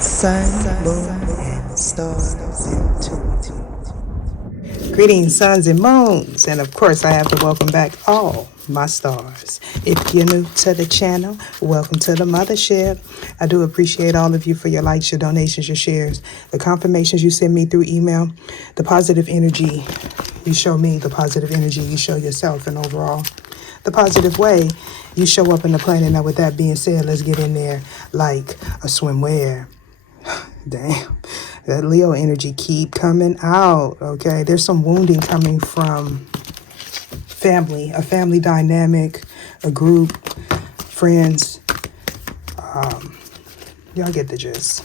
Sun, moon, and stars intuitive. Greetings, suns and moons, and of course I have to welcome back all my stars. If you're new to the channel, welcome to the mothership. I do appreciate all of you for your likes, your donations, your shares, the confirmations you send me through email, the positive energy you show me, the positive energy you show yourself, and overall the positive way you show up in the planet. Now with that being said, let's get in there like a swimwear. Damn, that Leo energy keep coming out. Okay, there's some wounding coming from family, a family dynamic, a group, friends. Y'all get the gist.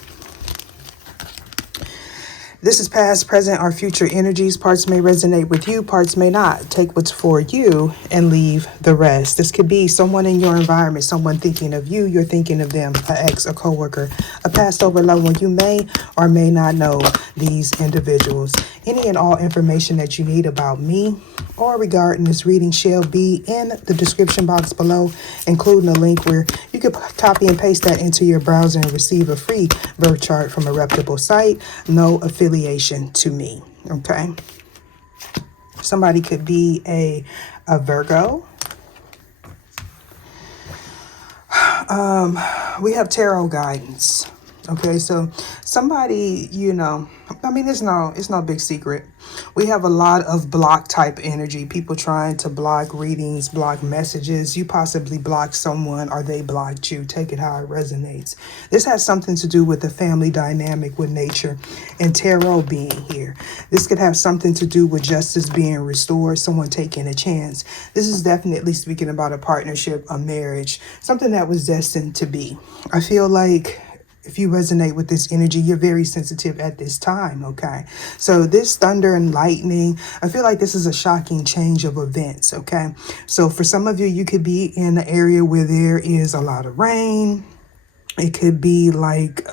This is past, present, or future energies. Parts may resonate with you, parts may not. Take what's for you and leave the rest. This could be someone in your environment, someone thinking of you, you're thinking of them, an ex, a coworker, a past over loved one. You may or may not know these individuals. Any and all information that you need about me or regarding this reading shall be in the description box below, including a link where you can copy and paste that into your browser and receive a free birth chart from a reputable site. No affiliation to me. Okay. Somebody could be a Virgo. We have tarot guidance. Okay, so somebody, it's no big secret. We have a lot of block type energy, people trying to block readings, block messages. You possibly blocked someone or they blocked you. Take it how it resonates. This has something to do with the family dynamic with nature and tarot being here. This could have something to do with justice being restored, someone taking a chance. This is definitely speaking about a partnership, a marriage, something that was destined to be. I feel like if you resonate with this energy, you're very sensitive at this time, okay? So this thunder and lightning, I feel like this is a shocking change of events, okay? So for some of you, you could be in an area where there is a lot of rain. It could be like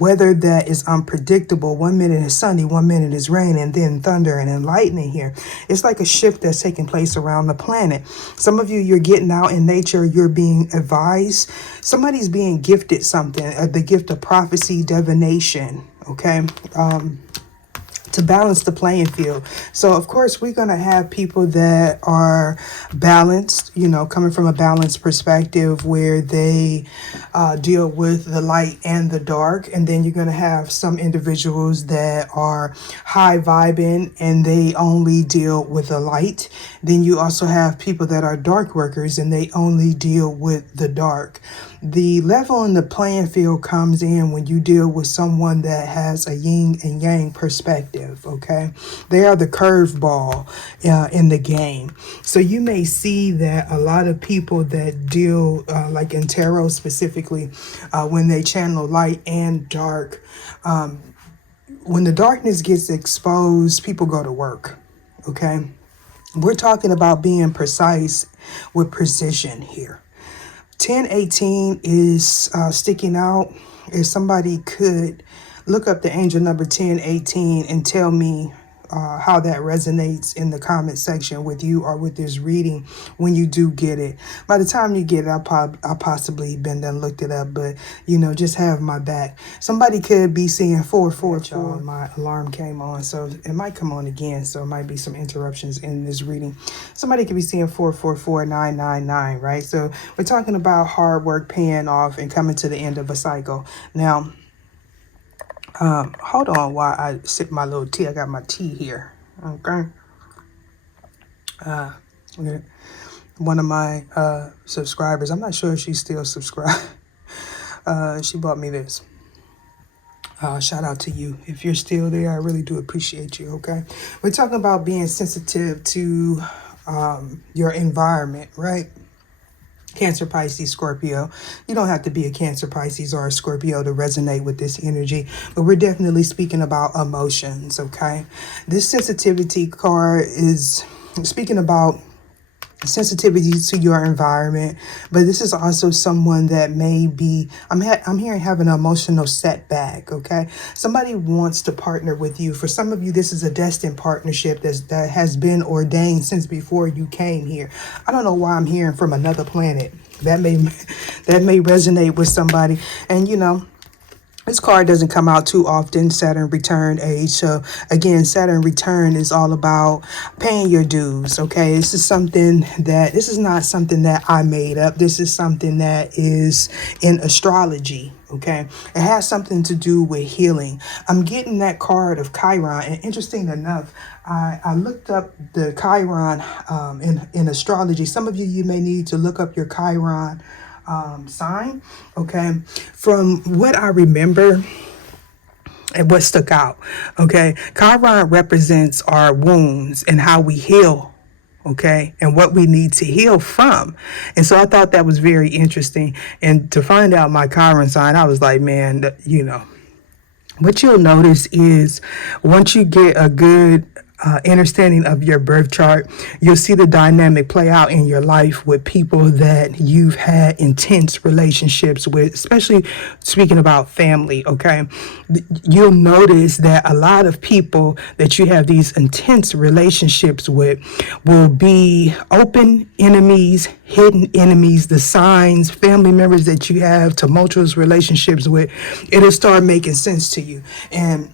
weather that is unpredictable. 1 minute is sunny, 1 minute is rain, and then thunder and then lightning here. It's like a shift that's taking place around the planet. Some of you, you're getting out in nature, you're being advised. Somebody's being gifted something, the gift of prophecy, divination, okay? To balance the playing field. So of course we're going to have people that are balanced, coming from a balanced perspective where they deal with the light and the dark. And then you're going to have some individuals that are high vibing and they only deal with the light. Then you also have people that are dark workers and they only deal with the dark. The level in the playing field comes in when you deal with someone that has a yin and yang perspective, okay? They are the curveball in the game. So you may see that a lot of people that deal, like in tarot specifically, when they channel light and dark, when the darkness gets exposed, people go to work, okay? We're talking about being precise with precision here. 1018 is sticking out. If somebody could look up the angel number 1018 and tell me how that resonates in the comment section with you or with this reading when you do get it. By the time you get it, I'll possibly been done looked it up, but just have my back. Somebody could be seeing 444. My alarm came on, so it might come on again, so it might be some interruptions in this reading. Somebody could be seeing 444999, right? So we're talking about hard work paying off and coming to the end of a cycle. Now, hold on while I sip my little tea. I got my tea here. Okay. One of my subscribers, I'm not sure if she's still subscribed. She bought me this. Shout out to you. If you're still there, I really do appreciate you, okay? We're talking about being sensitive to your environment, right? Cancer, Pisces, Scorpio. You don't have to be a Cancer, Pisces, or a Scorpio to resonate with this energy, but we're definitely speaking about emotions, okay? This sensitivity card is speaking about sensitivity to your environment, but this is also someone that may be, I'm hearing having an emotional setback, okay? Somebody wants to partner with you. For some of you, this is a destined partnership that has been ordained since before you came here. I don't know why I'm hearing from another planet. That may resonate with somebody. And This card doesn't come out too often, Saturn return age. So again, Saturn return is all about paying your dues. Okay, this is not something that I made up. This is something that is in astrology. Okay, it has something to do with healing. I'm getting that card of Chiron, and interesting enough, I looked up the Chiron in astrology. Some of you may need to look up your Chiron sign. Okay, from what I remember and what stuck out, okay, Chiron represents our wounds and how we heal, okay, and what we need to heal from. And so I thought that was very interesting. And to find out my Chiron sign, I was like, man, what you'll notice is once you get a good understanding of your birth chart, you'll see the dynamic play out in your life with people that you've had intense relationships with, especially speaking about family, okay? You'll notice that a lot of people that you have these intense relationships with will be open enemies, hidden enemies, the signs, family members that you have tumultuous relationships with. It'll start making sense to you. And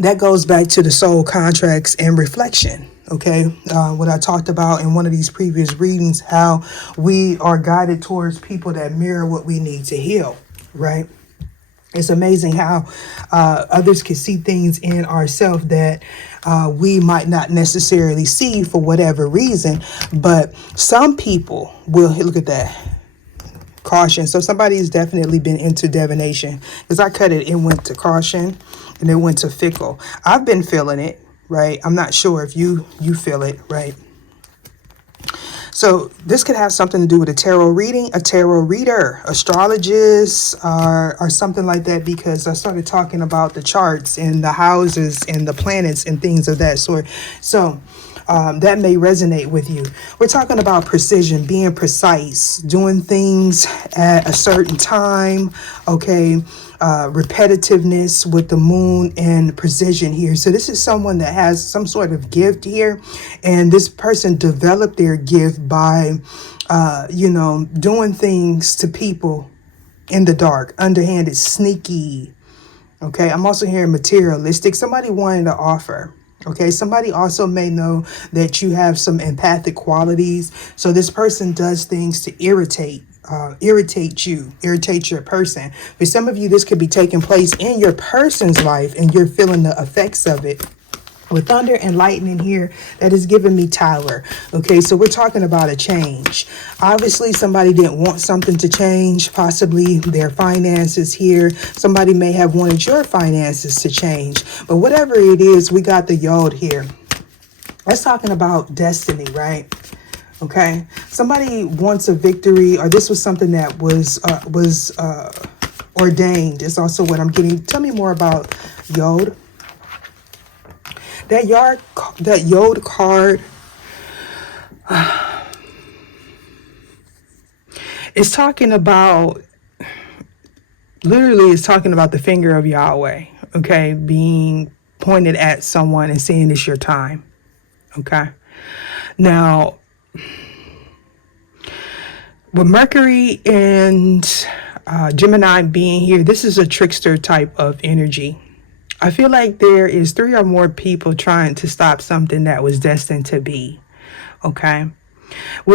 that goes back to the soul contracts and reflection. Okay, what I talked about in one of these previous readings, how we are guided towards people that mirror what we need to heal, right? It's amazing how others can see things in ourselves that we might not necessarily see for whatever reason, but some people will, look at that, caution. So somebody has definitely been into divination, because I cut it went to caution and it went to fickle. I've been feeling it, right? I'm not sure if you feel it, right? So this could have something to do with a tarot reading, a tarot reader, astrologists, or something like that, because I started talking about the charts and the houses and the planets and things of that sort. So that may resonate with you. We're talking about precision, being precise, doing things at a certain time, okay? Repetitiveness with the moon and precision here. So this is someone that has some sort of gift here, and this person developed their gift by, doing things to people in the dark, underhanded, sneaky. Okay, I'm also hearing materialistic. Somebody wanting to offer. Okay, somebody also may know that you have some empathic qualities. So this person does things to irritate your person. For some of you, this could be taking place in your person's life and you're feeling the effects of it. With thunder and lightning here, that is giving me tower. Okay, so we're talking about a change. Obviously, somebody didn't want something to change, possibly their finances here. Somebody may have wanted your finances to change. But whatever it is, we got the yod here. That's talking about destiny, right? Okay, somebody wants a victory, or this was something that was ordained. It's also what I'm getting. Tell me more about yod. That yod card is talking about, literally it's talking about the finger of Yahweh, okay, being pointed at someone and saying it's your time, okay? Now, with Mercury and Gemini being here, this is a trickster type of energy. I feel like there is 3 or more people trying to stop something that was destined to be, okay?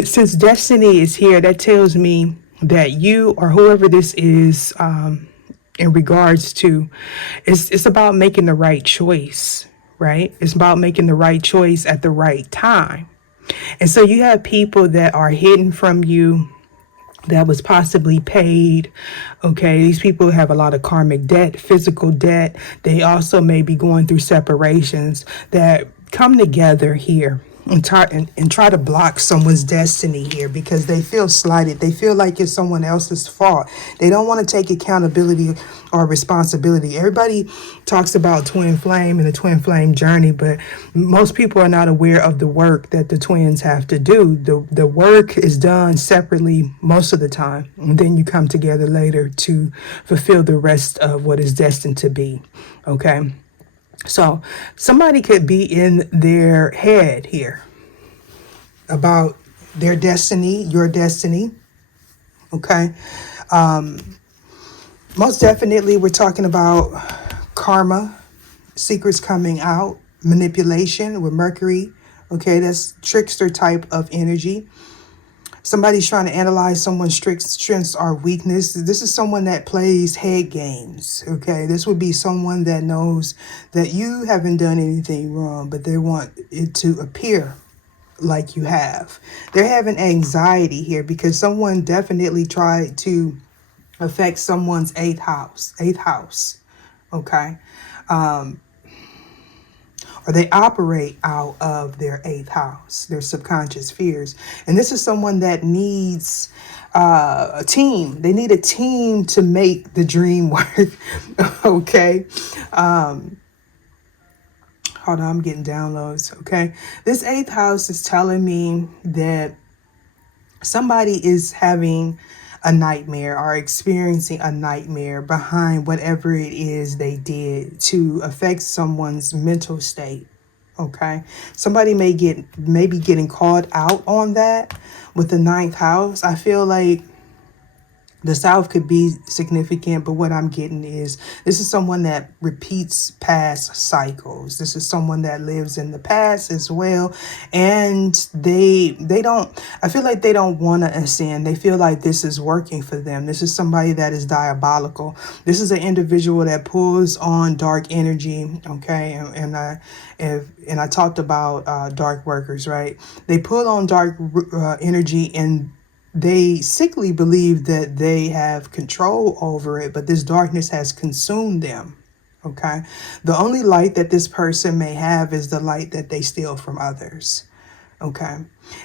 Since destiny is here, that tells me that you or whoever this is in regards to, it's about making the right choice, right? It's about making the right choice at the right time. And so you have people that are hidden from you, that was possibly paid. Okay, these people have a lot of karmic debt, physical debt. They also may be going through separations that come together here and try to block someone's destiny here because they feel slighted. They feel like it's someone else's fault. They don't want to take accountability or responsibility. Everybody talks about twin flame and the twin flame journey, but most people are not aware of the work that the twins have to do. The work is done separately most of the time, and then you come together later to fulfill the rest of what is destined to be. Okay. So somebody could be in their head here about their destiny, your destiny. Okay. Most definitely, we're talking about karma, secrets coming out, manipulation with Mercury. Okay, that's trickster type of energy. Somebody's trying to analyze someone's strengths or weakness. This is someone that plays head games. Okay, this would be someone that knows that you haven't done anything wrong, but they want it to appear like you have. They're having anxiety here because someone definitely tried to affect someone's eighth house. Eighth house. Okay. Or they operate out of their eighth house, their subconscious fears. And this is someone that needs a team. They need a team to make the dream work. Okay. Hold on, I'm getting downloads. Okay. This eighth house is telling me that somebody is having a nightmare or experiencing a nightmare behind whatever it is they did to affect someone's mental state. Okay, somebody may be getting called out on that with the ninth house. I feel like the South could be significant, but what I'm getting is this is someone that repeats past cycles. This is someone that lives in the past as well. And they don't, I feel like they don't want to ascend. They feel like this is working for them. This is somebody that is diabolical. This is an individual that pulls on dark energy. Okay. And I talked about dark workers, right? They pull on dark energy, and they sickly believe that they have control over it, but this darkness has consumed them. Okay. The only light that this person may have is the light that they steal from others. Okay.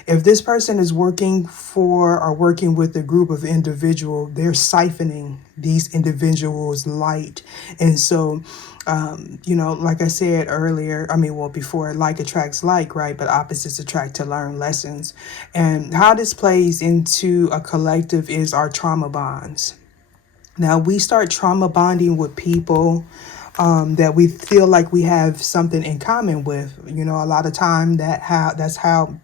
If this person is working for or working with a group of individuals, they're siphoning these individuals' light. And so, like I said earlier, before, like attracts like, right? But opposites attract to learn lessons. And how this plays into a collective is our trauma bonds. Now, we start trauma bonding with people that we feel like we have something in common with. A lot of time that's how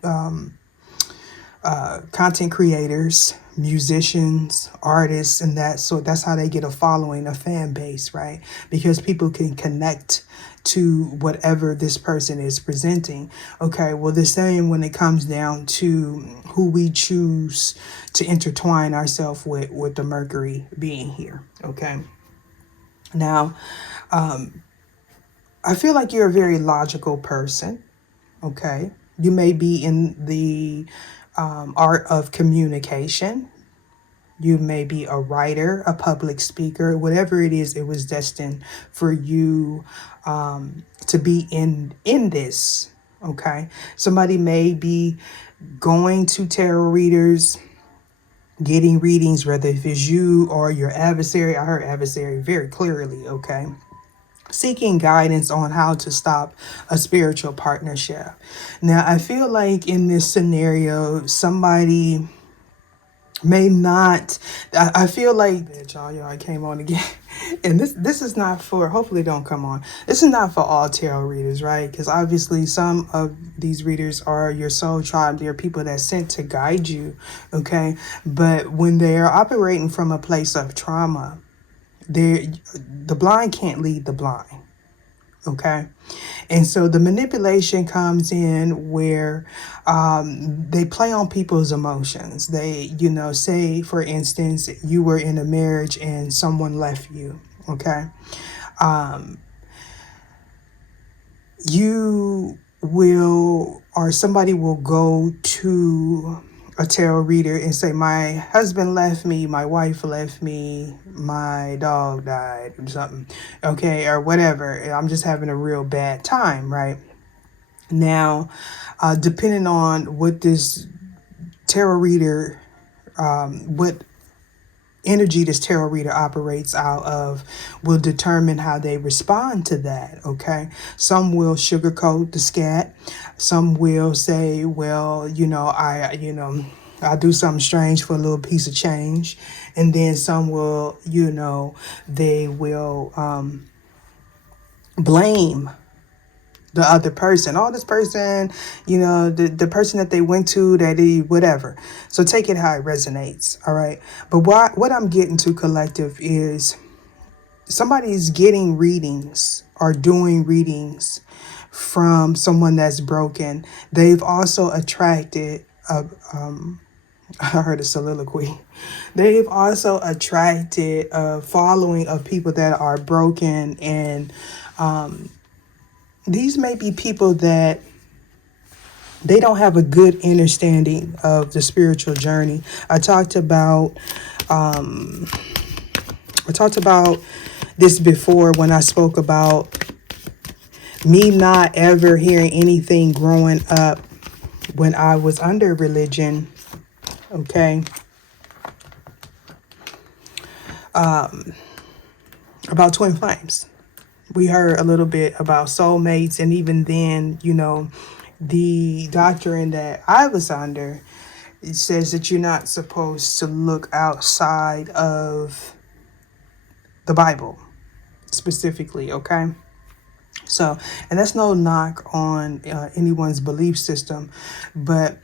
content creators, musicians, artists, and that's how they get a following, a fan base, right? Because people can connect to whatever this person is presenting. Okay, well, the same when it comes down to who we choose to intertwine ourselves with the Mercury being here. Okay. Now, I feel like you're a very logical person. Okay. You may be in the art of communication. You may be a writer, a public speaker, whatever it is, it was destined for you to be in this. Okay. Somebody may be going to tarot readers, getting readings, whether if it's you or your adversary. I heard adversary very clearly. Okay. Seeking guidance on how to stop a spiritual partnership. Now, I feel like in this scenario, somebody may not. I feel like y'all, I came on again, and this is not for. Hopefully, don't come on. This is not for all tarot readers, right? Because obviously, some of these readers are your soul tribe. They're people that sent to guide you, okay? But when they're operating from a place of trauma, the blind can't lead the blind. Okay. And so the manipulation comes in where they play on people's emotions. They, say, for instance, you were in a marriage and someone left you. Okay. You will, or somebody will go to a tarot reader and say, my husband left me, my wife left me, my dog died or something. Okay. Or whatever. I'm just having a real bad time. Right. Now, depending on what this tarot reader, what energy this tarot reader operates out of will determine how they respond to that. Okay. Some will sugarcoat the scat. Some will say, well, I'll do something strange for a little piece of change. And then some will, they will blame the other person. Oh, this person, the person that they went to, whatever. So take it how it resonates. All right. But what I'm getting to, collective, is somebody's getting readings or doing readings from someone that's broken. They've also attracted I heard a soliloquy. They've also attracted a following of people that are broken, and these may be people that they don't have a good understanding of the spiritual journey. I talked about this before when I spoke about me not ever hearing anything growing up when I was under religion. Okay. About twin flames. We heard a little bit about soulmates, and even then, the doctrine that I was under, it says that you're not supposed to look outside of the Bible specifically, okay? So, and that's no knock on anyone's belief system, but,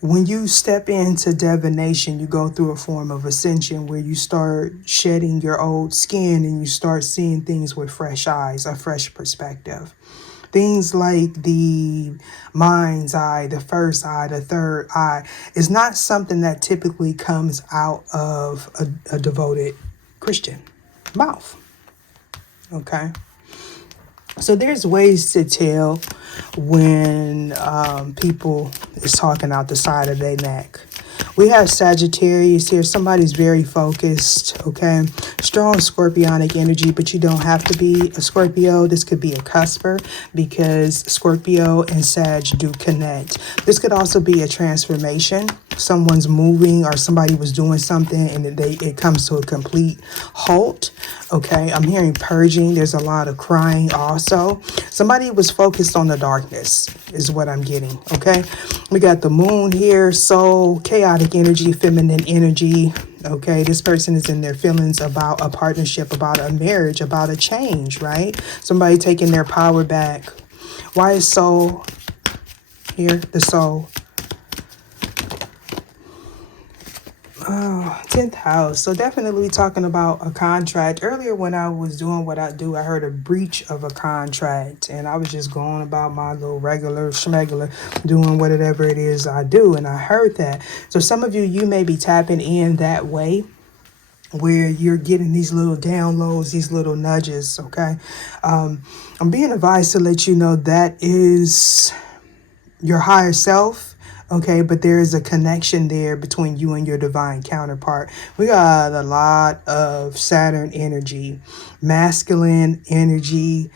when you step into divination, you go through a form of ascension where you start shedding your old skin and you start seeing things with fresh eyes, a fresh perspective. Things like the mind's eye, the first eye, the third eye is not something that typically comes out of a devoted Christian mouth. Okay. So there's ways to tell when people is talking out the side of their neck. We have Sagittarius here. Somebody's very focused, okay? Strong scorpionic energy, but you don't have to be a Scorpio. This could be a cusper because Scorpio and Sag do connect. This could also be a transformation. Someone's moving or somebody was doing something and it comes to a complete halt, okay? I'm hearing purging. There's a lot of crying also. Somebody was focused on the darkness is what I'm getting, okay? We got the moon here, soul, chaotic energy, feminine energy. Okay, this person is in their feelings about a partnership, about a marriage, about a change, right? Somebody taking their power back. Why is soul here? The soul. Oh, 10th house. So definitely talking about a contract. Earlier when I was doing what I do, I heard a breach of a contract. And I was just going about my little regular schmegular, doing whatever it is I do. And I heard that. So some of you may be tapping in that way, where you're getting these little downloads, these little nudges, okay? I'm being advised to let you know that is your higher self. Okay, but there is a connection there between you and your divine counterpart. We got a lot of Saturn energy, masculine energy,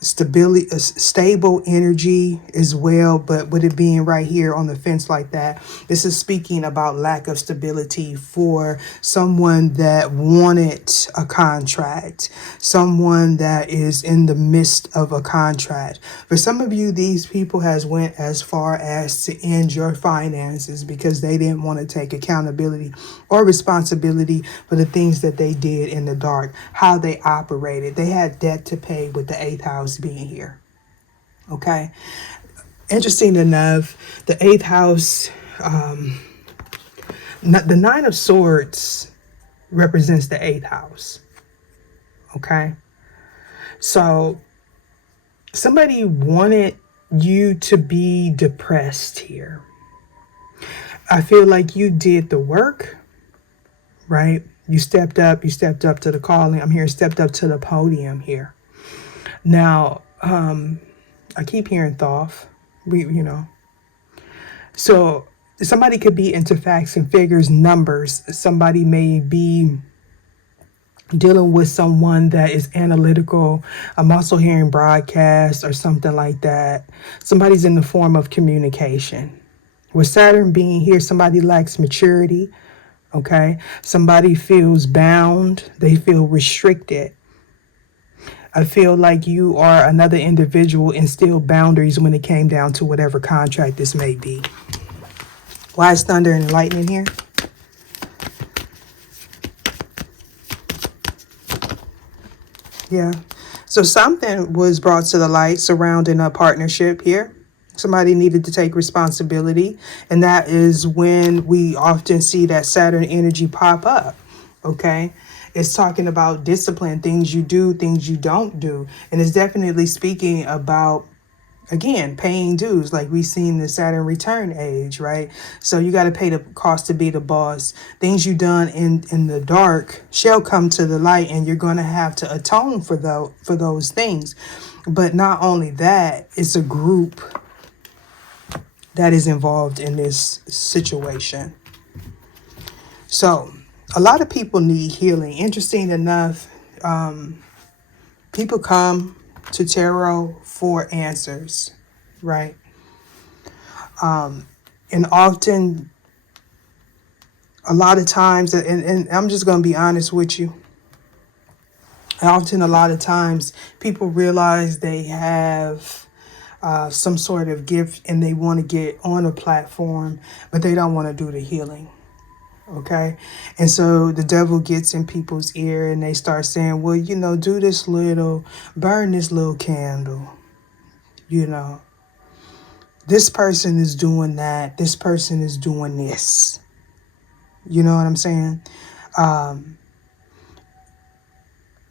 stability, stable energy as well. But with it being right here on the fence like that, this is speaking about lack of stability for someone that wanted a contract, someone that is in the midst of a contract. For some of you, these people has went as far as to end your finances because they didn't want to take accountability or responsibility for the things that they did in the dark, how they operated. They had debt to pay with the 8th house being here. Okay. Interesting enough, the 8th house, the 9 of swords represents the 8th house. Okay. So somebody wanted you to be depressed here. I feel like you did the work, right? You stepped up to the calling. I'm here, stepped up to the podium here. Now, I keep hearing Thoth, So somebody could be into facts and figures, numbers. Somebody may be dealing with someone that is analytical. I'm also hearing broadcast or something like that. Somebody's in the form of communication. With Saturn being here, somebody lacks maturity. Okay. Somebody feels bound. They feel restricted. I feel like you are another individual instilled boundaries when it came down to whatever contract this may be. Why is thunder and lightning here? Yeah. So something was brought to the light surrounding a partnership here. Somebody needed to take responsibility. And that is when we often see that Saturn energy pop up. Okay. It's talking about discipline, things you do, things you don't do. And it's definitely speaking about, again, paying dues, like we seen the Saturn return age, right? So you got to pay the cost to be the boss. Things you done in the dark shall come to the light, and you're going to have to atone for those things. But not only that, it's a group that is involved in this situation. So a lot of people need healing. Interesting enough, people come to tarot for answers, right? And often, a lot of times, and I'm just going to be honest with you, often a lot of times people realize they have some sort of gift and they want to get on a platform, but they don't want to do the healing. Okay. And so the devil gets in people's ear and they start saying, well, do this burn this little candle. This person is doing that. This person is doing this. You know what I'm saying? I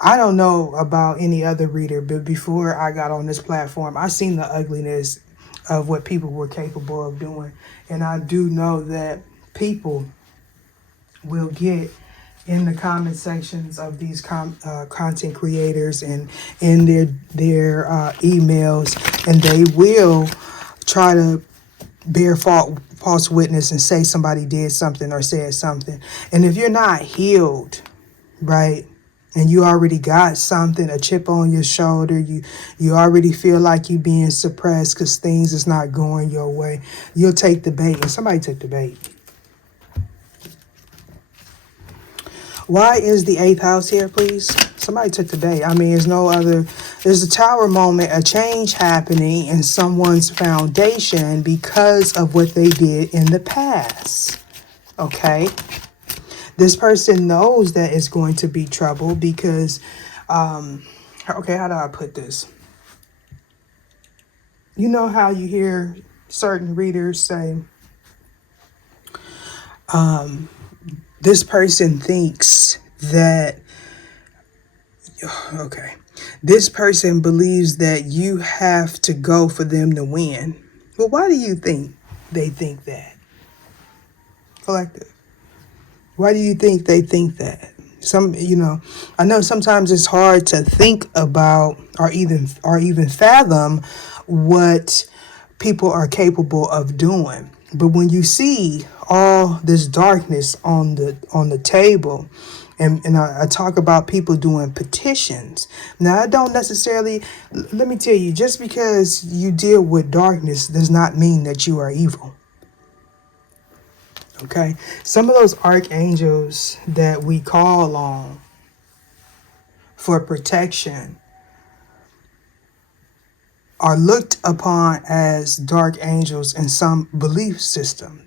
don't know about any other reader, but before I got on this platform, I seen the ugliness of what people were capable of doing. And I do know that people will get in the comment sections of these content creators and in their emails, and they will try to bear false witness and say somebody did something or said something. And if you're not healed, right, and you already got something, a chip on your shoulder, you already feel like you being suppressed because things is not going your way, you'll take the bait. And somebody took the bait. Why is the 8th house here, please? Somebody took the bait. I mean, there's a tower moment, a change happening in someone's foundation because of what they did in the past. Okay? This person knows that it's going to be trouble because, okay, how do I put this? You know how you hear certain readers say, this person thinks that, okay, this person believes that you have to go for them to win. Well, why do you think they think that? Collective. Why do you think they think that? I know sometimes it's hard to think about or even fathom what people are capable of doing. But when you see all this darkness on the table, and I talk about people doing petitions. Now, I don't necessarily, let me tell you, just because you deal with darkness does not mean that you are evil. Okay? Some of those archangels that we call on for protection are looked upon as dark angels in some belief system.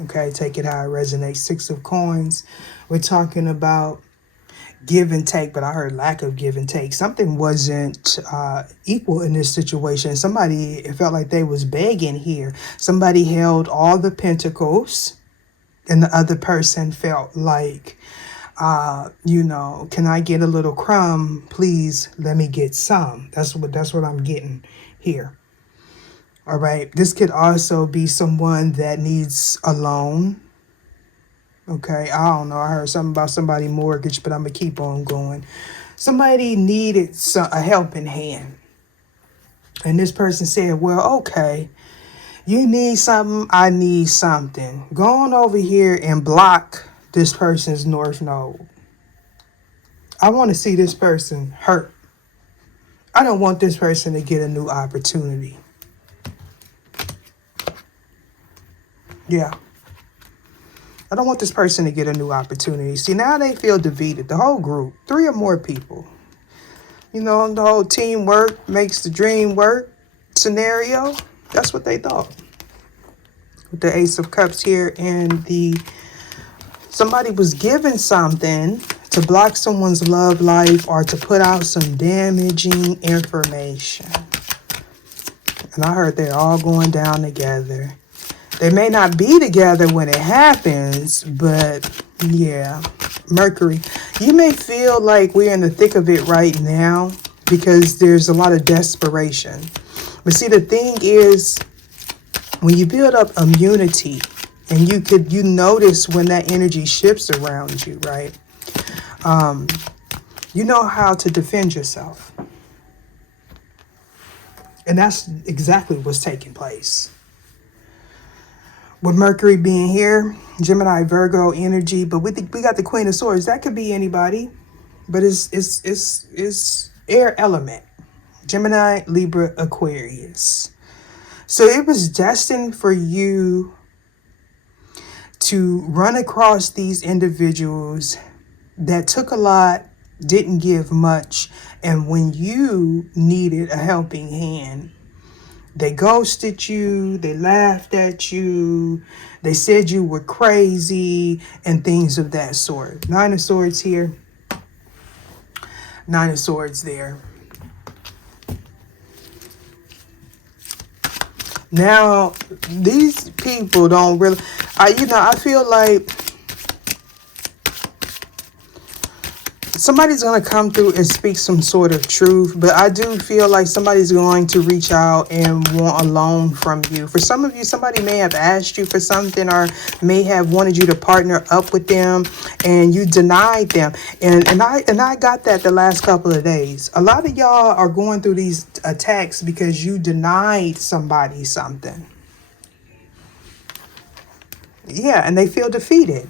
Okay, take it how it resonates. 6 of coins. We're talking about give and take, but I heard lack of give and take. Something wasn't equal in this situation. It felt like they was begging here. Somebody held all the pentacles, and the other person felt like, can I get a little crumb? Please let me get some. That's what I'm getting here. All right. This could also be someone that needs a loan. Okay. I don't know. I heard something about somebody mortgage, but I'm going to keep on going. Somebody needed a helping hand. And this person said, well, okay, you need something. I need something. Go on over here and block this person's north node. I want to see this person hurt. I don't want this person to get a new opportunity. Yeah. I don't want this person to get a new opportunity. See, now they feel defeated. The whole group, 3 or more people. The whole teamwork makes the dream work scenario. That's what they thought. With the Ace of Cups here and somebody was given something to block someone's love life or to put out some damaging information. And I heard they're all going down together. They may not be together when it happens, but yeah. Mercury. You may feel like we're in the thick of it right now because there's a lot of desperation. But see, the thing is, when you build up immunity, and you notice when that energy shifts around you, right? You know how to defend yourself. And that's exactly what's taking place. With Mercury being here, Gemini, Virgo energy, but we got the Queen of Swords. That could be anybody, but it's air element. Gemini, Libra, Aquarius. So it was destined for you to run across these individuals that took a lot, didn't give much, and when you needed a helping hand, they ghosted you, they laughed at you, they said you were crazy, and things of that sort. Nine of Swords here, Nine of Swords there. Now, these people don't really, I feel like somebody's going to come through and speak some sort of truth, but I do feel like somebody's going to reach out and want a loan from you. For some of you, somebody may have asked you for something or may have wanted you to partner up with them and you denied them. And I got that the last couple of days. A lot of y'all are going through these attacks because you denied somebody something. Yeah, and they feel defeated.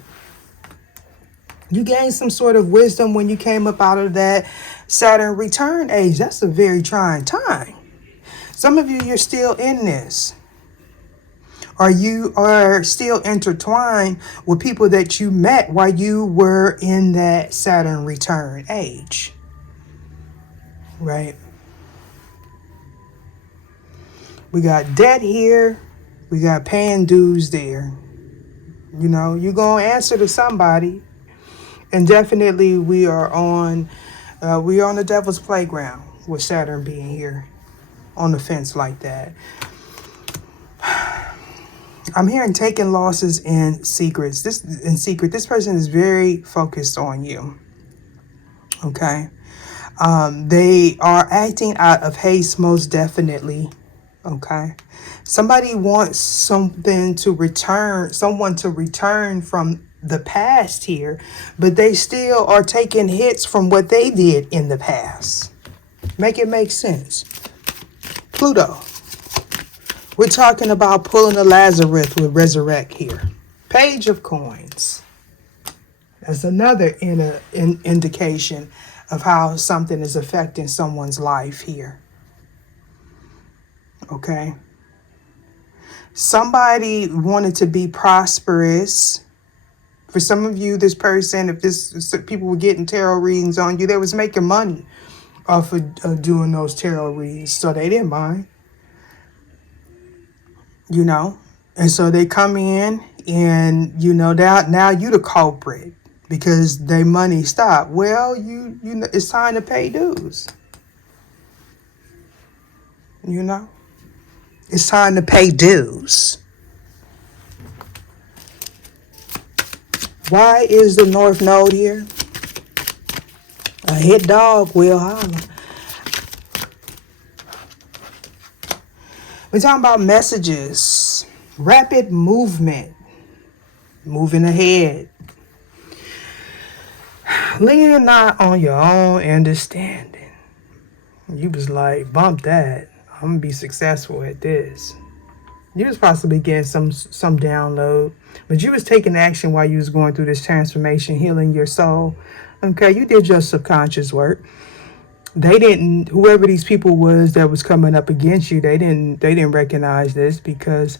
You gained some sort of wisdom when you came up out of that Saturn return age. That's a very trying time. Some of you, you're still in this. Or you are still intertwined with people that you met while you were in that Saturn return age. Right? We got debt here. We got paying dues there. You know, you're going to answer to somebody. And definitely we are on the devil's playground with Saturn being here on the fence like that. I'm hearing taking losses in secrets. This person is very focused on you. Okay. They are acting out of haste, most definitely. Okay. Somebody wants someone to return from the past here, but they still are taking hits from what they did in the past. Make it make sense. Pluto. We're talking about pulling a Lazarus with resurrect here. Page of Coins. That's another indication of how something is affecting someone's life here. Okay. Somebody wanted to be prosperous. For some of you, this person, people were getting tarot readings on you, they was making money off of doing those tarot readings, so they didn't mind. You know, and so they come in and, you know, now you the culprit because their money stopped. Well, you know, it's time to pay dues. You know, it's time to pay dues. Why is the North Node here? A hit dog will holler. We're talking about messages, rapid movement, moving ahead. Leaning not on your own understanding. You was like, bump that. I'm going to be successful at this. You was possibly getting some download, but you was taking action while you was going through this transformation, healing your soul. Okay, you did your subconscious work. They didn't, whoever these people was that was coming up against you, they didn't recognize this because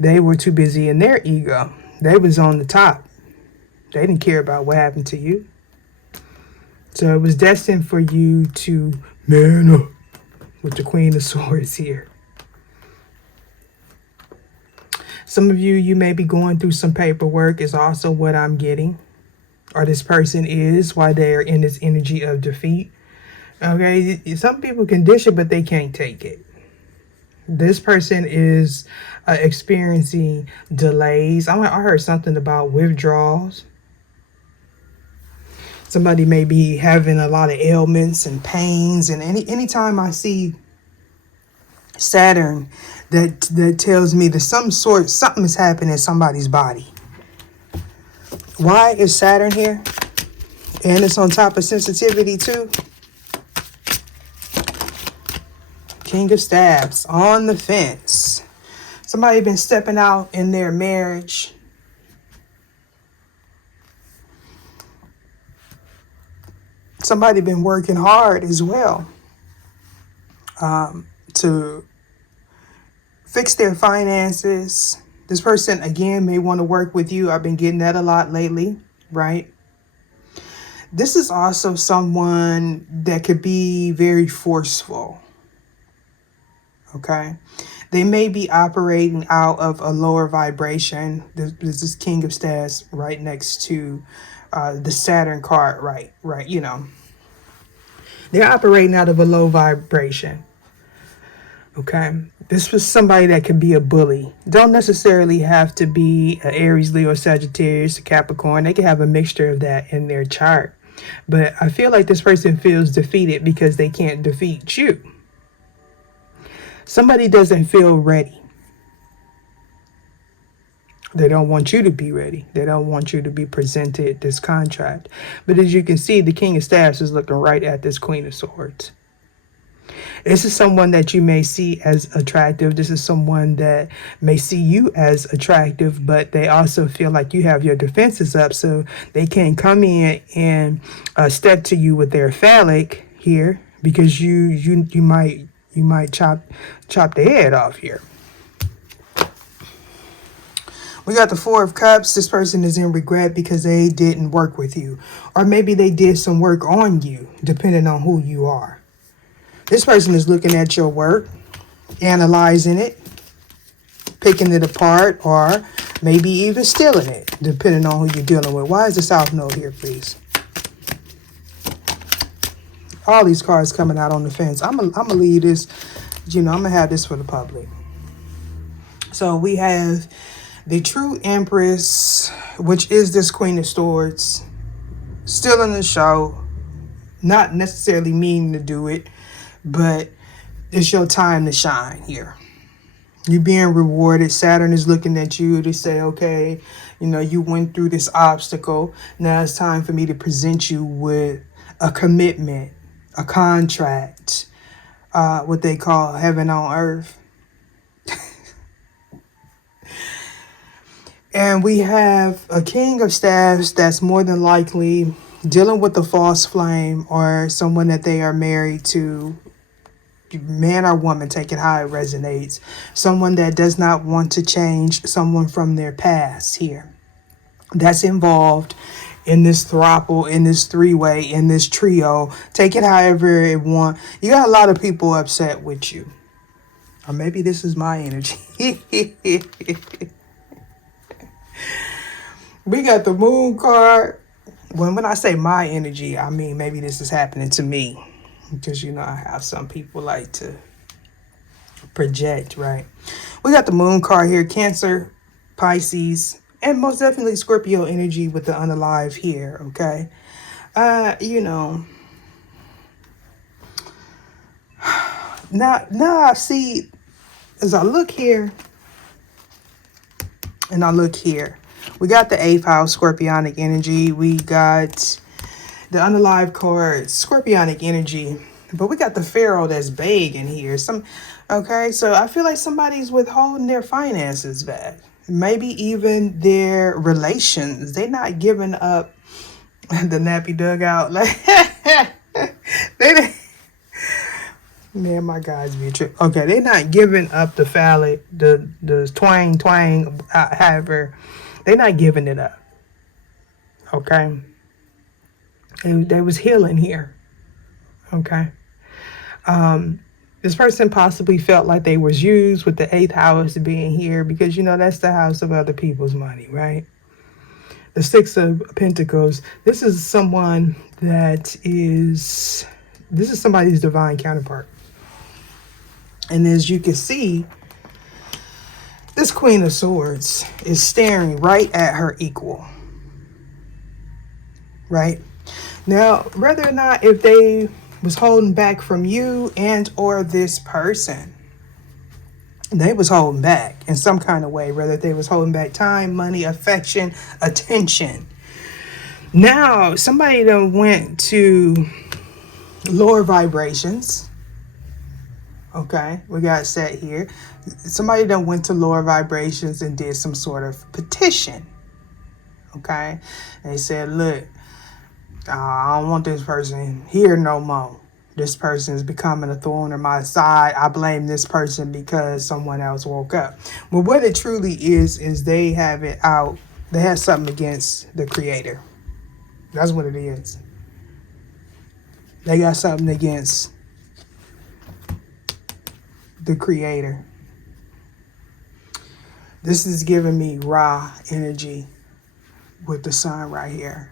they were too busy in their ego. They was on the top. They didn't care about what happened to you. So it was destined for you to man up with the Queen of Swords here. Some of you may be going through some paperwork is also what I'm getting. Or this person is while they are in this energy of defeat. Okay, some people can dish it, but they can't take it. This person is experiencing delays. I heard something about withdrawals. Somebody may be having a lot of ailments and pains, and anytime I see Saturn, that tells me that something is happening in somebody's body. Why is Saturn here? And it's on top of sensitivity too. King of Staves on the fence. Somebody been stepping out in their marriage. Somebody been working hard as well to fix their finances. This person, again, may want to work with you. I've been getting that a lot lately, right? This is also someone that could be very forceful, okay? They may be operating out of a lower vibration. This is King of Staves right next to the Saturn card, right, you know. They're operating out of a low vibration, okay? This was somebody that could be a bully. Don't necessarily have to be an Aries, Leo, Sagittarius, a Capricorn. They can have a mixture of that in their chart. But I feel like this person feels defeated because they can't defeat you. Somebody doesn't feel ready. They don't want you to be ready. They don't want you to be presented this contract. But as you can see, the King of Staves is looking right at this Queen of Swords. This is someone that you may see as attractive. This is someone that may see you as attractive, but they also feel like you have your defenses up, so they can't come in and step to you with their phallic here, because you might chop the head off here. We got the Four of Cups. This person is in regret because they didn't work with you, or maybe they did some work on you, depending on who you are. This person is looking at your work, analyzing it, picking it apart, or maybe even stealing it, depending on who you're dealing with. Why is the South Node here, please? All these cards coming out on the fence. I'm gonna leave this, I'm gonna have this for the public. So we have the true Empress, which is this Queen of Swords, still in the show, not necessarily meaning to do it, but it's your time to shine here. You're being rewarded. Saturn is looking at you to say, okay, you went through this obstacle. Now it's time for me to present you with a commitment, a contract, what they call heaven on earth. And we have a King of Staves that's more than likely dealing with a false flame, or someone that they are married to, man or woman, take it how it resonates. Someone that does not want to change someone from their past here. That's involved in this throuple, in this three-way, in this trio. Take it however it want. You got a lot of people upset with you. Or maybe this is my energy. We got the Moon card. When I say my energy, I mean maybe this is happening to me. Because, I have some people like to project, right? We got the Moon card here, Cancer, Pisces, and most definitely Scorpio energy with the unalive here, okay? Now I see, as I look here and I look here, we got the 8th house, Scorpionic energy. We got the unalive card, Scorpionic energy, but we got the Pharaoh that's vague in here. Okay, so I feel like somebody's withholding their finances back. Maybe even their relations. They're not giving up the nappy dugout. Man, my guys be tripping. Okay, they're not giving up the phallic, the twang, however. They're not giving it up. Okay. And there was healing here. Okay. This person possibly felt like they was used with the 8th house being here, because that's the house of other people's money, right? The 6 of Pentacles. This is somebody's divine counterpart. And as you can see, this Queen of Swords is staring right at her equal. Right? Now, whether or not if they was holding back from you and or this person, they was holding back in some kind of way, whether they was holding back time, money, affection, attention. Now, somebody done went to lower vibrations. Okay, we got set here. Somebody done went to lower vibrations and did some sort of petition. Okay, they said, look, I don't want this person here no more. This person is becoming a thorn in my side. I blame this person because someone else woke up. But what it truly is they have it out. They have something against the creator. That's what it is. They got something against the creator. This is giving me raw energy with the sun right here.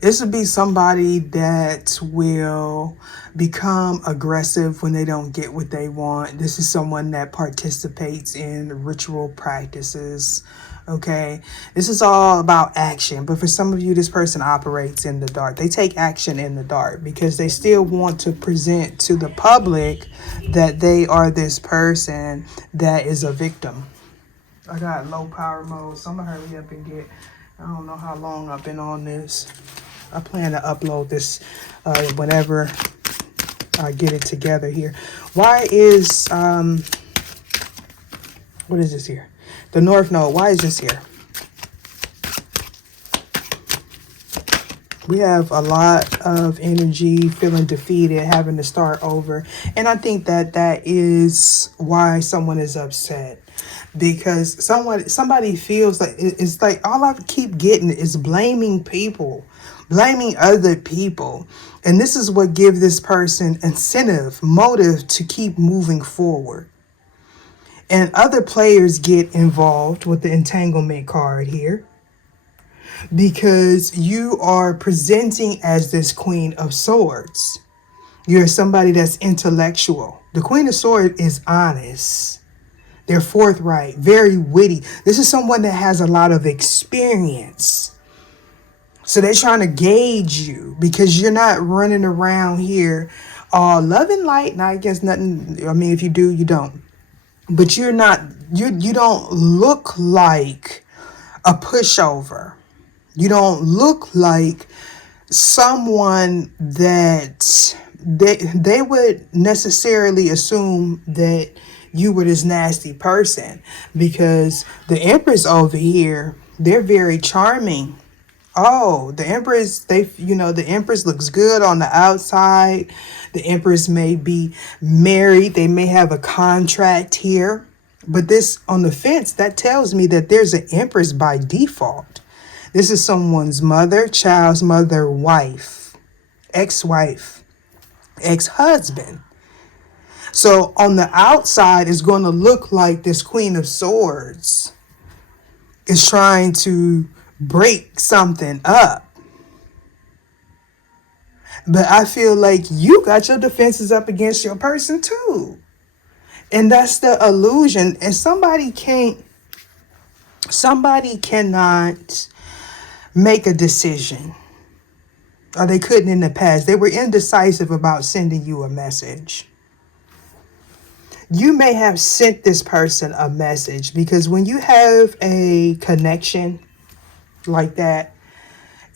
This would be somebody that will become aggressive when they don't get what they want. This is someone that participates in ritual practices. Okay, this is all about action. But for some of you, this person operates in the dark. They take action in the dark because they still want to present to the public that they are this person that is a victim. I got low power mode, so I'm gonna hurry up and get, I don't know how long I've been on this. I plan to upload this whenever I get it together here. Why is, what is this here? The North Node, why is this here? We have a lot of energy, feeling defeated, having to start over. And I think that that is why someone is upset. Because somebody feels like, it's like all I keep getting is blaming people. Blaming other people. And this is what gives this person incentive, motive to keep moving forward. And other players get involved with the entanglement card here. Because you are presenting as this Queen of Swords. You're somebody that's intellectual. The Queen of Swords is honest. They're forthright, very witty. This is someone that has a lot of experience. So they're trying to gauge you because you're not running around here all love and light. Now, I guess nothing. I mean, if you do, you don't. But you're not, you don't look like a pushover. You don't look like someone that they would necessarily assume that you were this nasty person, because the Empress over here, they're very charming. Oh, the Empress, the Empress looks good on the outside. The Empress may be married. They may have a contract here. But this on the fence, that tells me that there's an Empress by default. This is someone's mother, child's mother, wife, ex-wife, ex-husband. So on the outside, it's going to look like this Queen of Swords is trying to break something up. But I feel like you got your defenses up against your person too. And that's the illusion. And somebody cannot make a decision. Or they couldn't in the past. They were indecisive about sending you a message. You may have sent this person a message, because when you have a connection like that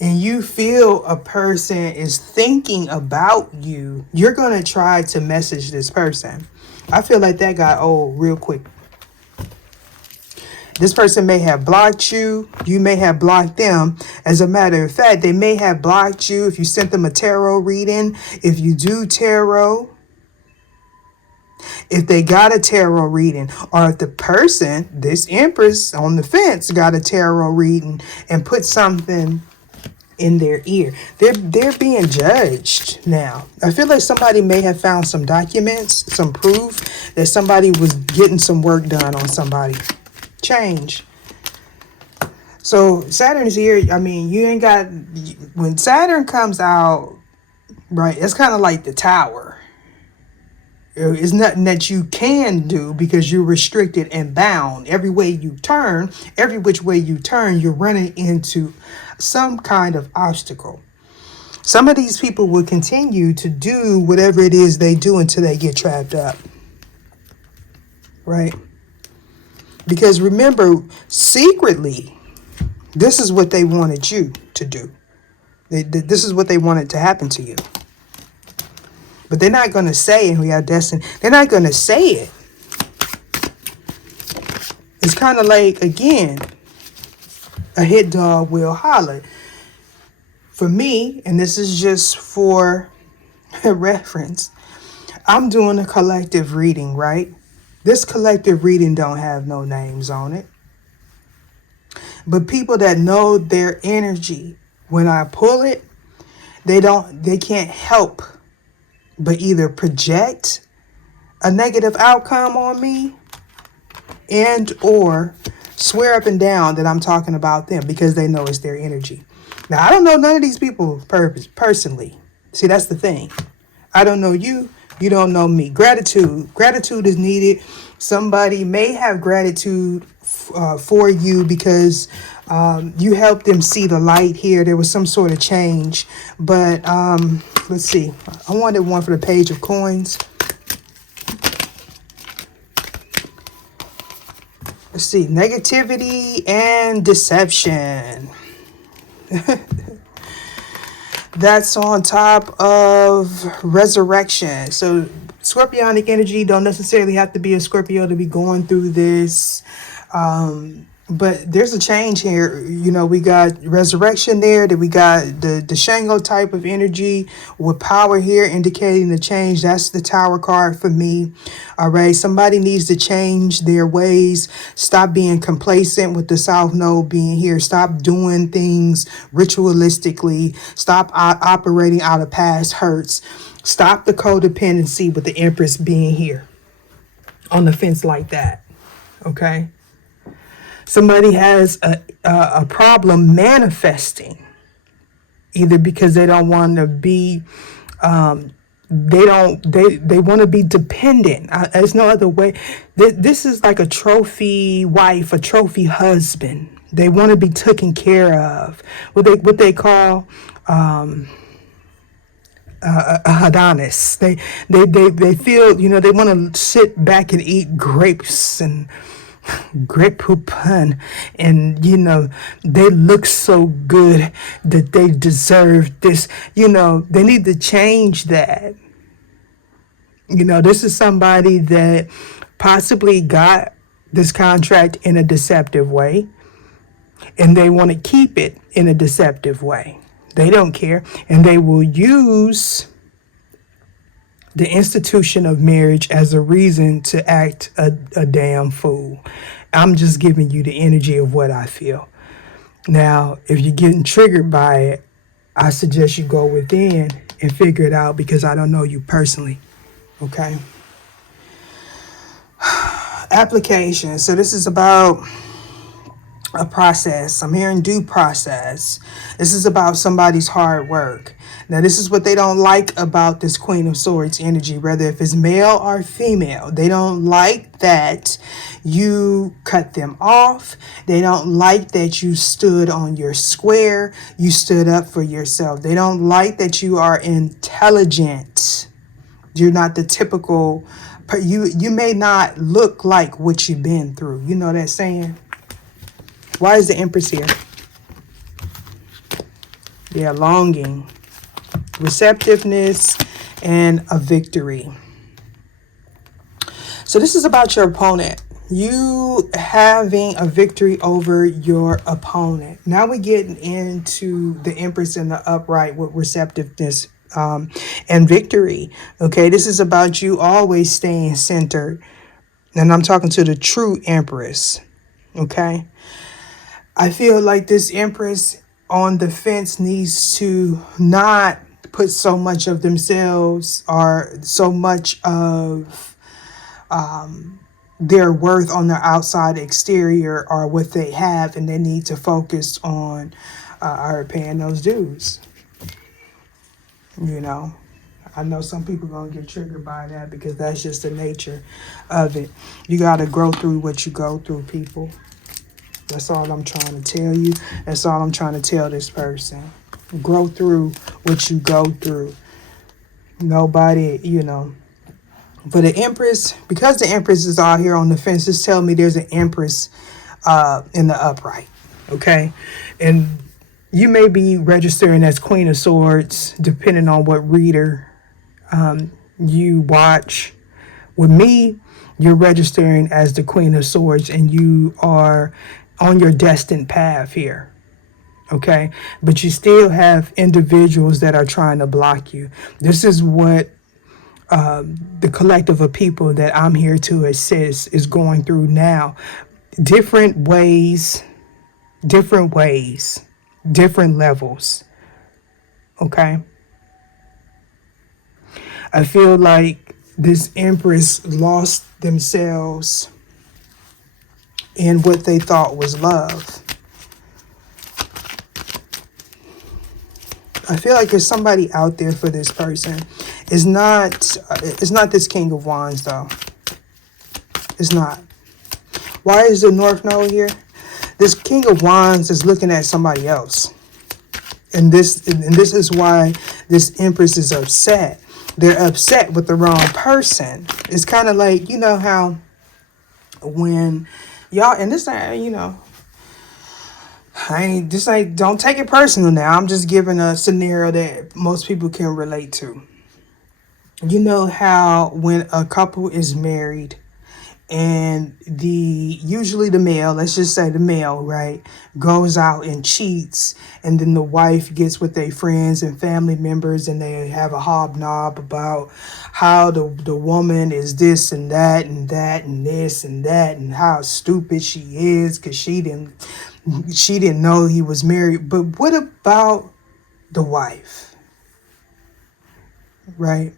and you feel a person is thinking about you, you're going to try to message this person. I feel like that got old real quick. This person may have blocked you. You may have blocked them. As a matter of fact, they may have blocked you if you sent them a tarot reading. If you do tarot, if they got a tarot reading, or if the person, this Empress on the fence, got a tarot reading and put something in their ear, they're being judged now. I feel like somebody may have found some documents, some proof that somebody was getting some work done on somebody. Change. So Saturn is here. I mean, you ain't got, when Saturn comes out, right, it's kind of like the Tower. It's nothing that you can do because you're restricted and bound. Every way you turn, every which way you turn, you're running into some kind of obstacle. Some of these people will continue to do whatever it is they do until they get trapped up. Right? Because remember, secretly, this is what they wanted you to do. This is what they wanted to happen to you. But they're not going to say it. We have destiny. They're not going to say it. It's kind of like, again, a hit dog will holler. For me, and this is just for reference, I'm doing a collective reading, right? This collective reading don't have no names on it. But people that know their energy, when I pull it, they can't help but either project a negative outcome on me and or swear up and down that I'm talking about them because they know it's their energy. Now, I don't know none of these people personally. See, that's the thing. I don't know you. You don't know me. Gratitude. Gratitude is needed. Somebody may have gratitude for you because you helped them see the light here. There was some sort of change. But let's see. I wanted one for the Page of Coins. Let's see. Negativity and deception. That's on top of resurrection. So Scorpionic energy don't necessarily have to be a Scorpio to be going through this. But there's a change here. You know, we got resurrection there. That we got the Shango type of energy with power here indicating the change. That's the Tower card for me. All right. Somebody needs to change their ways. Stop being complacent with the South Node being here. Stop doing things ritualistically. Stop operating out of past hurts. Stop the codependency with the Empress being here on the fence like that. Okay. Somebody has a problem manifesting, either because they don't want to be, they want to be dependent. There's no other way. This is like a trophy wife, a trophy husband. They want to be taken care of. What they call a Adonis. They feel, you know, they want to sit back and eat grapes and grape poupon, and you know, they look so good that they deserve this. You know, they need to change that. You know, this is somebody that possibly got this contract in a deceptive way, and they want to keep it in a deceptive way. They don't care, and they will use the institution of marriage as a reason to act a damn fool. I'm just giving you the energy of what I feel. Now, if you're getting triggered by it, I suggest you go within and figure it out because I don't know you personally. Okay? Application. So this is about a process. I'm hearing due process. This is about somebody's hard work. Now, this is what they don't like about this Queen of Swords energy, whether if it's male or female. They don't like that you cut them off. They don't like that you stood on your square. You stood up for yourself. They don't like that you are intelligent. You're not the typical, you may not look like what you've been through. You know that saying? Why is the Empress here? Yeah, longing, receptiveness, and a victory. So this is about your opponent. You having a victory over your opponent. Now we're getting into the Empress in the upright with receptiveness and victory. Okay, this is about you always staying centered. And I'm talking to the true Empress. Okay. I feel like this Empress on the fence needs to not put so much of themselves or so much of their worth on their outside exterior or what they have, and they need to focus on paying those dues. You know, I know some people gonna get triggered by that because that's just the nature of it. You gotta grow through what you go through, people. That's all I'm trying to tell you. That's all I'm trying to tell this person. Grow through what you go through. Nobody, For the Empress, because the Empress is out here on the fence, just tell me there's an Empress in the upright. Okay? And you may be registering as Queen of Swords, depending on what reader you watch. With me, you're registering as the Queen of Swords, and you are on your destined path here. Okay? But you still have individuals that are trying to block you. This is what the collective of people that I'm here to assist is going through now. Different ways, different levels. Okay? I feel like this Empress lost themselves in what they thought was love. I feel like there's somebody out there for this person. It's not this King of Wands though. It's not. Why is the North Node here? This King of Wands is looking at somebody else. And this is why this Empress is upset. They're upset with the wrong person. It's kind of like, how when y'all, and this ain't, don't take it personal now. I'm just giving a scenario that most people can relate to. You know how when a couple is married and usually the male, let's just say the male, right, goes out and cheats, and then the wife gets with their friends and family members and they have a hobnob about how the woman is this and that and that and this and that and how stupid she is because she didn't know he was married. But what about the wife? Right?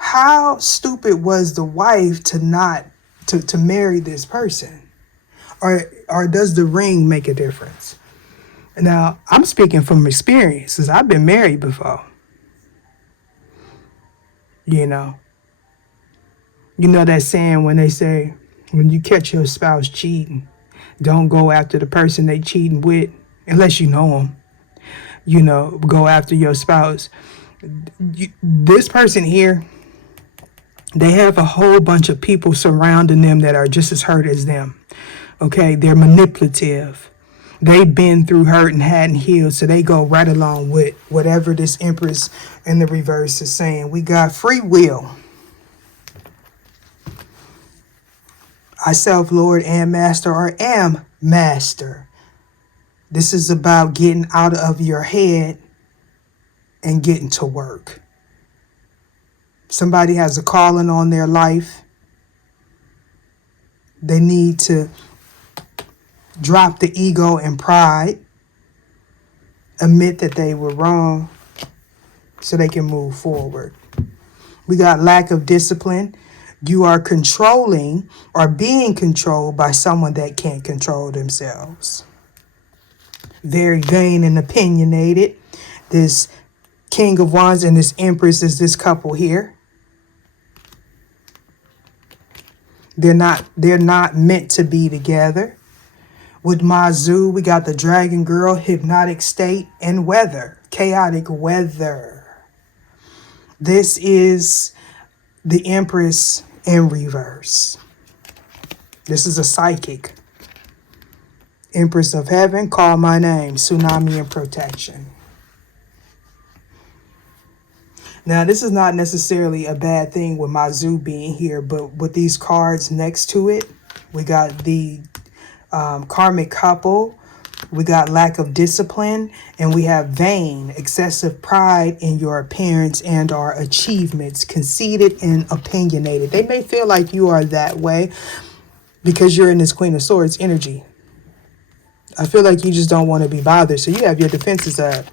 How stupid was the wife to not to marry this person? Or does the ring make a difference? Now, I'm speaking from experience, because I've been married before. You know that saying when they say, when you catch your spouse cheating, don't go after the person they cheating with, unless you know them. Go after your spouse. This person here, they have a whole bunch of people surrounding them that are just as hurt as them. Okay, they're manipulative. They've been through hurt and hadn't healed, so they go right along with whatever this Empress in the reverse is saying. We got free will. I self-lord and master, or am master. This is about getting out of your head and getting to work. Somebody has a calling on their life. They need to drop the ego and pride, admit that they were wrong so they can move forward. We got lack of discipline. You are controlling or being controlled by someone that can't control themselves. Very vain and opinionated. This King of Wands and this Empress is this couple here. They're not meant to be together. With Mazu, we got the Dragon Girl, Hypnotic State, and Weather. Chaotic Weather. This is the Empress in reverse. This is a psychic. Empress of Heaven, call my name. Tsunami and protection. Now, this is not necessarily a bad thing with Mazu being here, but with these cards next to it, we got the karmic couple, we got lack of discipline, and we have vain, excessive pride in your appearance and our achievements, conceited and opinionated. They may feel like you are that way because you're in this Queen of Swords energy. I feel like you just don't want to be bothered, so you have your defenses up.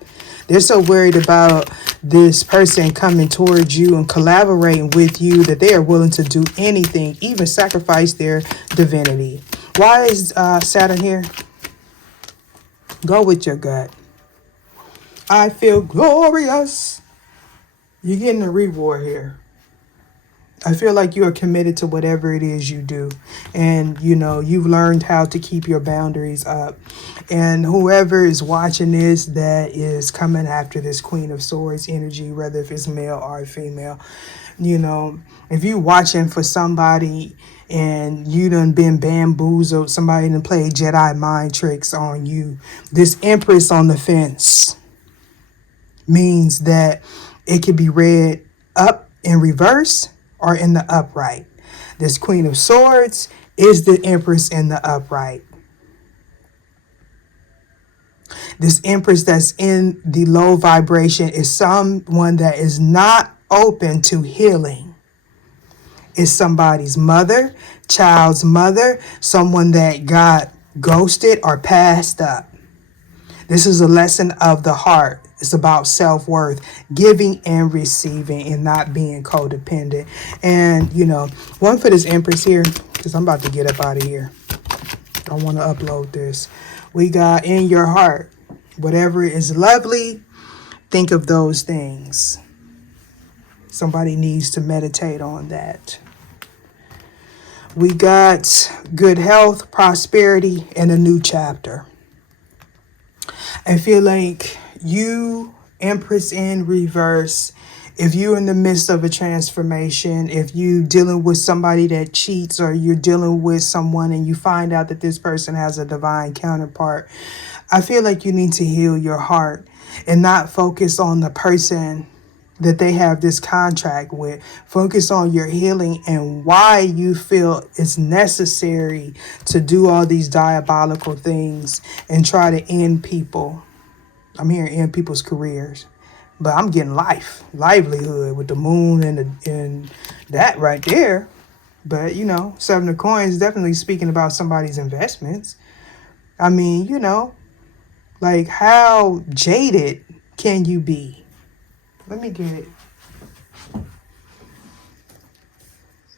They're so worried about this person coming towards you and collaborating with you that they are willing to do anything, even sacrifice their divinity. Why is Saturn here? Go with your gut. I feel glorious. You're getting a reward here. I feel like you are committed to whatever it is you do. And, you know, you've learned how to keep your boundaries up. And whoever is watching this that is coming after this Queen of Swords energy, whether if it's male or female, you know, if you watching for somebody and you done been bamboozled, somebody done played Jedi mind tricks on you, this Empress on the fence means that it can be read up in reverse or in the upright. This Queen of Swords is the Empress in the upright. This Empress that's in the low vibration is someone that is not open to healing. It's somebody's mother, child's mother, someone that got ghosted or passed up. This is a lesson of the heart. It's about self-worth, giving and receiving, and not being codependent. And, you know, one for this Empress here, because I'm about to get up out of here. I want to upload this. We got in your heart, whatever is lovely, think of those things. Somebody needs to meditate on that. We got good health, prosperity, and a new chapter. I feel like you, Empress in reverse, if you're in the midst of a transformation, if you dealing with somebody that cheats, or you're dealing with someone and you find out that this person has a divine counterpart, I feel like you need to heal your heart and not focus on the person that they have this contract with. Focus on your healing and why you feel it's necessary to do all these diabolical things and try to end people. I'm here to end people's careers, but I'm getting livelihood with the moon and that right there. But, you know, Seven of Coins definitely speaking about somebody's investments. I mean, you know, like, how jaded can you be? Let me get it.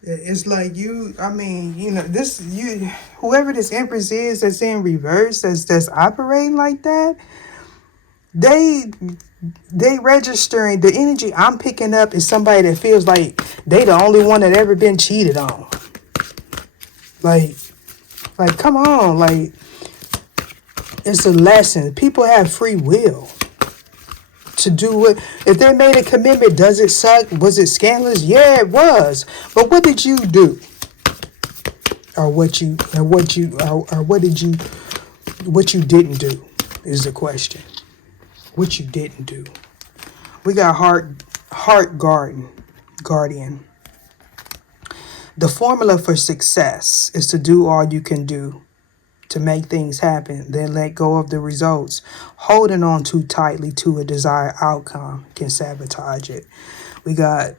It's like you, I mean, you know, this, you, whoever this Empress is that's in reverse, that's operating like that, they registering the energy I'm picking up is somebody that feels like they the only one that ever been cheated on. Like, come on, like, it's a lesson. People have free will to do it. If they made a commitment, does it suck? Was it scandalous? Yeah, it was. But what did you do? Or what you didn't do is the question. What you didn't do. We got heart guardian. The formula for success is to do all you can do to make things happen, then let go of the results. Holding on too tightly to a desired outcome can sabotage it. We got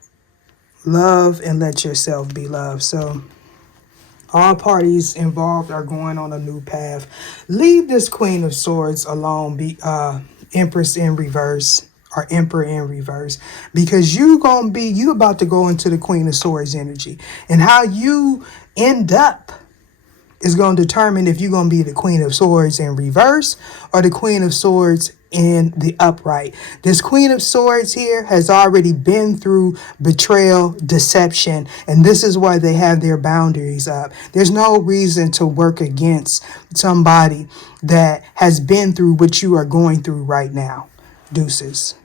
love and let yourself be loved. So all parties involved are going on a new path. Leave this Queen of Swords alone, be Empress in reverse or Emperor in reverse, because you about to go into the Queen of Swords energy, and how you end up is going to determine if you're going to be the Queen of Swords in reverse or the Queen of Swords in the upright. This Queen of Swords here has already been through betrayal, deception, and this is why they have their boundaries up. There's no reason to work against somebody that has been through what you are going through right now. Deuces.